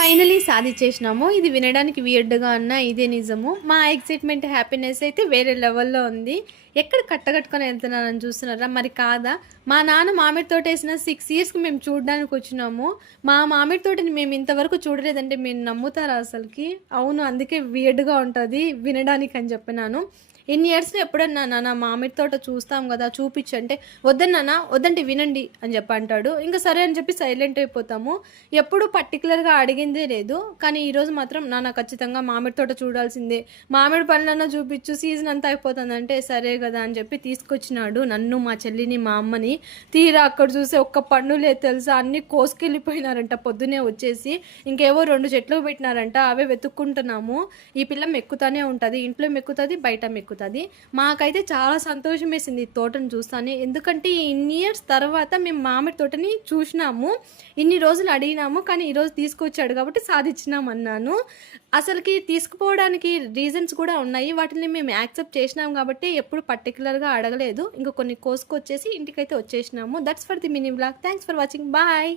Finally సాధించేసినాము. ఇది వినడానికి వియర్డ్‌గా అన్నా ఇదే నిజము. మా ఎక్సైట్‌మెంట్, హ్యాపీనెస్ అయితే వేరే లెవెల్‌లో ఉంది. ఎక్కడ కట్టకట్టుకొని ఎళ్తున్నానని చూస్తున్నారా? మరి కాదా? మా నాన్న మామిడి తోటేసిన 6 ఇయర్స్‌కి మేము చూడ్డానికొచ్చినాము. మా మామిడి తోటని మేము ఇంతవరకు చూడలేదంటే మీరు నమ్ముతారా అసలకి? అవును. అందుకే వియర్డ్‌గా ఉంటది వినడానికి అని చెప్పినాను. ఇన్ని ఇయర్స్‌లో ఎప్పుడన్నా నాన్న మామిడి తోట చూస్తాం గదా! చూపిచ్చు అంటే, "వద్దని నాన్న, వద్దంటే వినండి" అని చెప్పి అంటాడు. ఇంక సరే అని చెప్పి సైలెంట్ అయిపోతాము. ఎప్పుడు పర్టిక్యులర్‌గా అడిగిందే లేదు. కానీ ఈరోజు మాత్రం నాన్న ఖచ్చితంగా మామిడి తోట చూడాల్సిందే. మామిడి పళ్ళన్నా చూపిచ్చు సీజన్ అంతా అయిపోతుందంటే, సరే గదా అని చెప్పి తీసుకొచ్చినాడు నన్ను, మా చెల్లిని, మా అమ్మని. తీరా అక్కడ చూస్తే ఒక్క పండు లేదు తెలుసా! అన్నీ కోసుకెళ్ళిపోయినారంట పొద్దున్నే వచ్చేసి. ఇంకేవో 2 చెట్లు పెట్టినారంట. అవే వెతుక్కుంటున్నాము. ఈ పిల్ల మెక్కుతానే ఉంటది. ఇంట్లో మెక్కుతది, బయట మెక్కుతది. మాకైతే చాలా సంతోషమేసింది ఈ తోటను చూస్తానే. ఎందుకంటే ఇన్ని ఇయర్స్ తర్వాత మేము మామిడి తోటని చూసినాము. ఇన్ని రోజులు అడిగినాము. కానీ ఈరోజు తీసుకొచ్చాడు కాబట్టి సాధిచ్చినామన్నాను. అసలకి తీసుకుపోవడానికి రీజన్స్ కూడా ఉన్నాయి. వాటిని మేము యాక్సెప్ట్ చేసినాం కాబట్టి ఎప్పుడు పర్టిక్యులర్‌గా అడగలేదు. ఇంక కొన్ని కోసుకొచ్చేసి ఇంటికైతే వచ్చేసినాము. That's for the mini vlog. Thanks for watching. Bye.